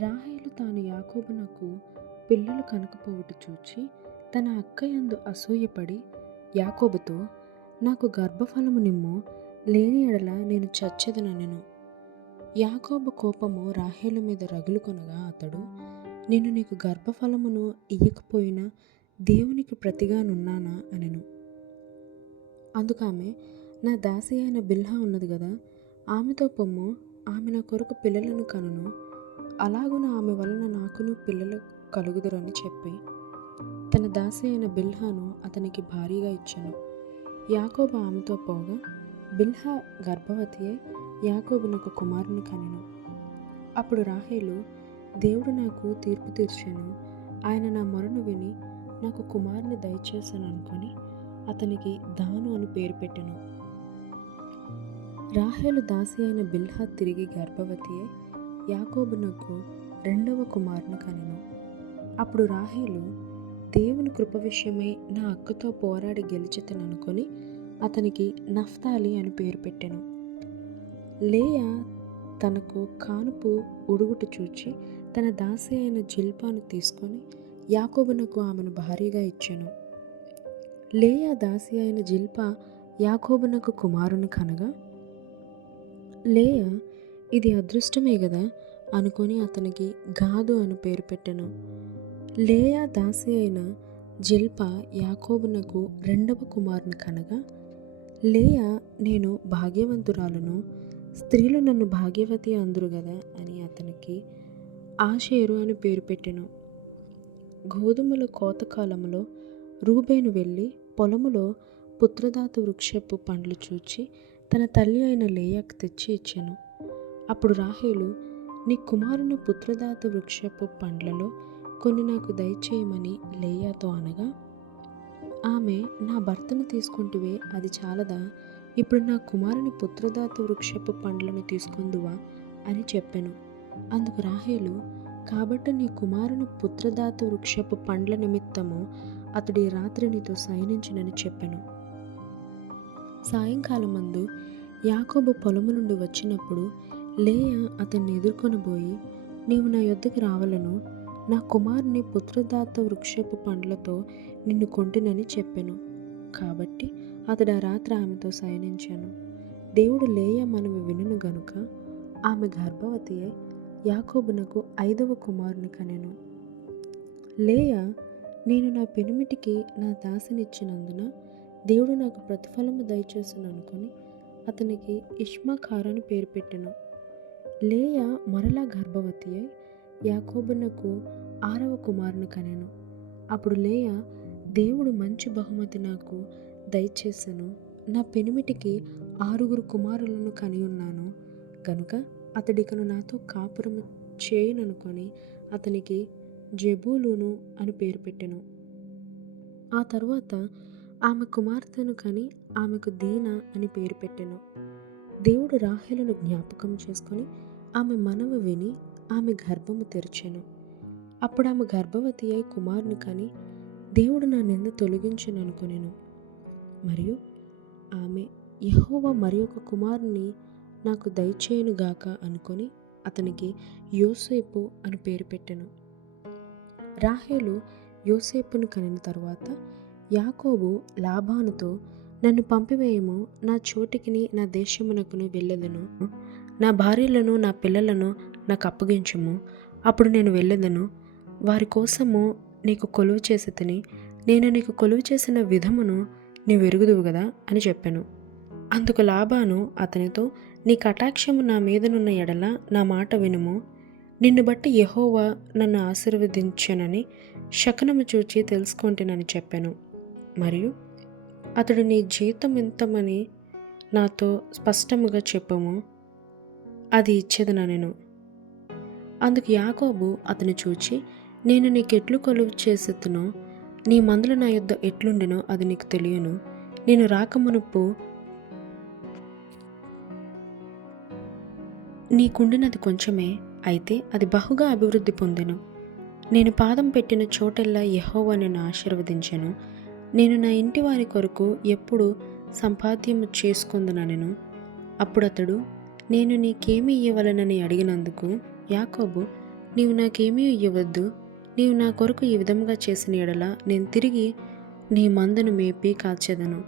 రాహేలు తాను యాకోబునకు పిల్లలు కనకపోవుట చూచి తన అక్కయందు అసూయపడి యాకోబుతో నాకు గర్భఫలము నిమ్ము లేని ఎడల నేను చచ్చెదనెను యాకోబు కోపము రాహేలు మీద రగులుకొనగా అతడు నేను నీకు గర్భఫలమును ఇయ్యకపోయినా దేవునికి ప్రతిగానున్నానా? అనెను. అందుకామె నా దాసి అయిన బిల్హా ఉన్నది కదా ఆమెతో పొమ్ము ఆమె నా కొరకు పిల్లలను కనును అలాగున ఆమె వలన నాకును పిల్లలు కలుగుదురని చెప్పి తన దాసి అయిన బిల్హాను అతనికి భారీగా ఇచ్చాను. యాకోబు ఆమెతో పోగా బిల్హా గర్భవతి అయి యాకోబునకు కుమారుని కనెను. అప్పుడు రాహేలు దేవుడు నాకు తీర్పు తీర్చాను. ఆయన నా మొరను విని నాకు కుమారుని దయచేశాను అనుకొని అతనికి దాను అని పేరు పెట్టెను. రాహేలు దాసి అయిన బిల్హా తిరిగి గర్భవతి అయి యాకోబునకు రెండవ కుమారుని కనెను. అప్పుడు రాహేలు దేవుని కృప విషయమై నా అక్కతో పోరాడి గెలిచితననుకొని అతనికి నఫ్తాలి అని పేరు పెట్టెను. లేయా తనకు కానుపు ఉడుగుట చూచి తన దాసి అయిన జిల్పాను తీసుకొని యాకోబునకు ఆమెను భారీగా ఇచ్చెను. లేయా దాసి అయిన జిల్పా యాకోబునకు కుమారుని కనగా లేయా ఇది అదృష్టమే కదా అనుకొని అతనికి గాదు అని పేరు పెట్టెను. లేయా దాసి అయిన జిల్పా యాకోబునకు రెండవ కుమారుని కనగా లేయా నేను భాగ్యవంతురాలను స్త్రీలు నన్ను భాగ్యవతి అందరు కదా అని అతనికి ఆషేరు అని పేరు పెట్టెను. గోధుమల కోతకాలంలో రూబేను వెళ్ళి పొలములో పుత్రదాత వృక్షపు పండ్లు చూచి తన తల్లి అయిన లేయాకు తెచ్చి ఇచ్చాను. అప్పుడు రాహేలు నీ కుమారుని పుత్రదాత వృక్షపు పండ్లలో కొన్ని నాకు దయచేయమని లేయాతో అనగా ఆమె నా భర్తను తీసుకుంటువే అది చాలదా? ఇప్పుడు నా కుమారుని పుత్రదాత వృక్షపు పండ్లను తీసుకుందువా? అని చెప్పాను. అందుకు రాహేలు కాబట్టి నీ కుమారుని పుత్రదాత వృక్షపు పండ్ల నిమిత్తము అతడి రాత్రి నీతో శయనించినని చెప్పాను. సాయంకాలం మందు యాకోబు పొలము నుండి వచ్చినప్పుడు లేయ అతన్ని ఎదుర్కొనబోయి నీవు నా యొద్దకు రావలను. నా కుమారుని పుత్రదాత వృక్షపు పండ్లతో నిన్ను కొంటినని చెప్పాను. కాబట్టి అతడు ఆ రాత్రి ఆమెతో సయనించాను దేవుడు లేయ మనవి వినును గనుక ఆమె గర్భవతి అయి యాకోబునకు ఐదవ కుమారుని కనెను. లేయ నేను నా పెనిమిటికి నా దాసనిచ్చినందున దేవుడు నాకు ప్రతిఫలము దయచేసును అనుకొని అతనికి ఇష్మాఖార్ అని పేరు పెట్టాను. లేయ మరలా గర్భవతి అయి యాకోబునకు ఆరవ కుమారుని కనెను. అప్పుడు లేయ దేవుడు మంచి బహుమతి నాకు దయచేసను. నా పెనిమిటికి ఆరుగురు కుమారులను కని ఉన్నాను. కనుక అతడికను నాతో కాపురం చేయననుకొని అతనికి జబూలును అని పేరు పెట్టెను. ఆ తరువాత ఆమె కుమార్తెను కని ఆమెకు దీన అని పేరు పెట్టెను. దేవుడు రాహేలను జ్ఞాపకం చేసుకొని ఆమె మనవి విని ఆమె గర్భము తెరిచెను. అప్పుడు ఆమె గర్భవతి అయి కుమారుని కని దేవుడు నా నింద తొలగించను అనుకునేను. మరియు ఆమె యహోవా మరి ఒక కుమారుని నాకు దయచేయనుగాక అనుకొని అతనికి యోసేపు అని పేరు పెట్టెను. రాహేలు యోసేపును కనిన తరువాత యాకోబు లాభానుతో నన్ను పంపివేయము నా చోటికిని నా దేశమునకును వెళ్ళదను. నా భార్యలను నా పిల్లలను నాకు అప్పగించుము. అప్పుడు నేను వెళ్ళదను. వారి కోసము నీకు కొలువు చేసి తిని నేను నీకు కొలువు చేసిన విధమును నీవు ఎరుగుదువు కదా అని చెప్పాను. అందుకు లాభాను అతనితో నీ కటాక్షము నా మీదనున్న ఎడల నా మాట వినుము. నిన్ను బట్టి యహోవా నన్ను ఆశీర్వదించనని శకనము చూచి తెలుసుకుంటేనని చెప్పాను. మరియు అతడు నీ జీతం ఎంతమని నాతో స్పష్టముగా చెప్పము. అది ఇచ్చేదన నేను? అందుకు యాకోబు అతను చూచి నేను నీకెట్లు కొలువు చేసెత్తునో నీ మందులు నా యొద్ద ఎట్లుండెనో అది నీకు తెలియను. నేను రాకమునుపు నీకుండినది కొంచెమే అయితే అది బహుగా అభివృద్ధి పొందెను. నేను పాదం పెట్టిన చోటెల్లా యహోవా నేను ఆశీర్వదించాను. నేను నా ఇంటి వారి కొరకు ఎప్పుడు సంపాద్యము చేసుకుందనను అప్పుడు అతడు నేను నీకేమి ఇవ్వవలనని అడిగినందుకు యాకోబు నీవు నాకేమీ ఇవ్వవద్దు నీవు నా కొరకు ఈ విధంగా చేసిన ఎడల నేను తిరిగి నీ మందను మేపి కాచెదను.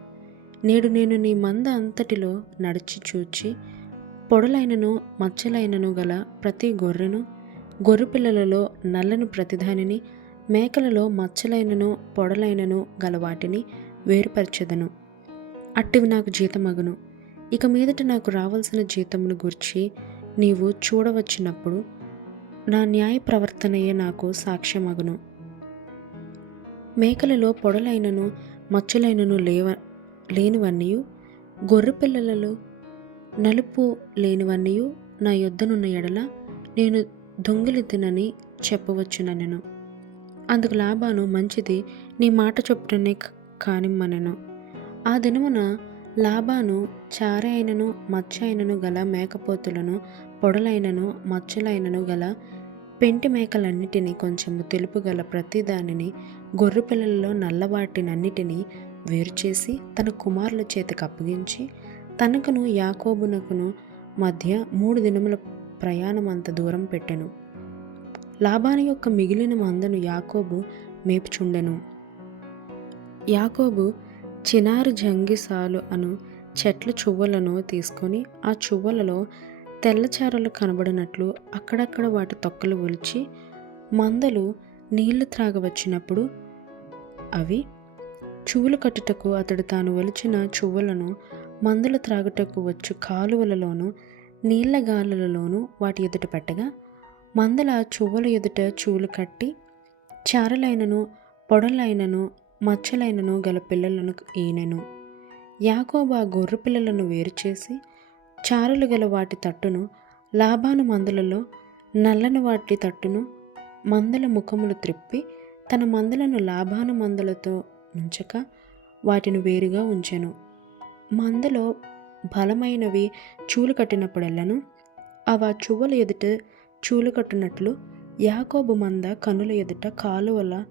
నేడు నేను నీ మంద అంతటిలో నడిచి చూచి పొడలైనను మచ్చలైనను గల ప్రతి గొర్రెను గొర్రె పిల్లలలో నల్లని ప్రతిదానిని మేకలలో మచ్చలైనను పొడలైనను గల వాటిని వేరుపరచెదను. అట్టివి నాకు జీతమగును. ఇక మీదట నాకు రావాల్సిన జీతమును గురించి నీవు చూడవచ్చినప్పుడు నా న్యాయ ప్రవర్తనయే నాకు సాక్ష్యమగును. మేకలలో పొడలైనను మచ్చలైనను లేవ లేనివన్నీయు గొర్రె పిల్లలలో నలుపు లేనివన్నీయు నా యొద్దనున్న ఎడల నేను దొంగిలిద్దునని చెప్పవచ్చునెను అందుకు లాభాను మంచిది నీ మాట చొప్పుటనే కానిమ్మనెను. ఆ దినమున లాభాను చారైనను మచ్చైనను గల మేకపోతులను పొడలైనను మచ్చలైనను గల పెంటి మేకలన్నిటినీ కొంచెము తెలుపు గల ప్రతిదానిని గొర్రె పిల్లలలో నల్లవాటినన్నిటినీ వేరుచేసి తన కుమారుల చేతికి అప్పగించి తనకును యాకోబునకును మధ్య మూడు దినముల ప్రయాణం అంత దూరం పెట్టెను. లాభాని యొక్క మిగిలిన మందను యాకోబు మేపుచుండెను. యాకోబు చినారు జంగిసాలు అను చెట్ల చువ్వలను తీసుకొని ఆ చువ్వలలో తెల్లచారలు కనబడినట్లు అక్కడక్కడ వాటి తొక్కలు ఒలిచి మందలు నీళ్ళు త్రాగవచ్చినప్పుడు అవి చువ్వులు కట్టుటకు అతడు తాను ఒలిచిన చువ్వలను మందులు త్రాగుటకు వచ్చు కాలువలలోనూ నీళ్ళ గాలులలోనూ వాటి ఎదుట పెట్టగా మందల చువ్వల ఎదుట చూలు కట్టి చారలైనను పొడలైనను మచ్చలైనను గల పిల్లలను ఈనెను. యాకోబు ఆ గొర్రె పిల్లలను వేరు చేసి చారులు గల వాటి తట్టును లాభాను మందులలో నల్లని వాటి తట్టును మందల ముఖములు త్రిప్పి తన మందలను లాభాను మందలతో ఉంచక వాటిని వేరుగా ఉంచెను. మందలో బలమైనవి చూలు కట్టినప్పుడెల్లను అవి ఆ చువ్వల ఎదుట చూలు కట్టినట్లు యాకోబు మంద కనుల ఎదుట కాలువల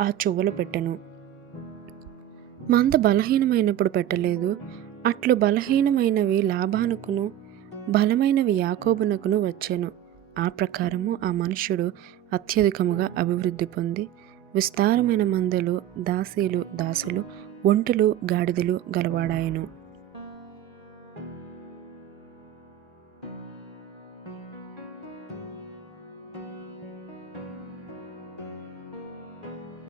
ఆ చువ్వలు పెట్టెను. మంద బలహీనమైనప్పుడు పెట్టలేదు. అట్లు బలహీనమైనవి లాభానుకును బలమైనవి యాకోబునకును వచ్చెను. ఆ ప్రకారము ఆ మనుష్యుడు అత్యధికముగా అభివృద్ధి పొంది విస్తారమైన మందలు దాసీలు దాసులు ఒంటెలు గాడిదలు గలవాడాయను.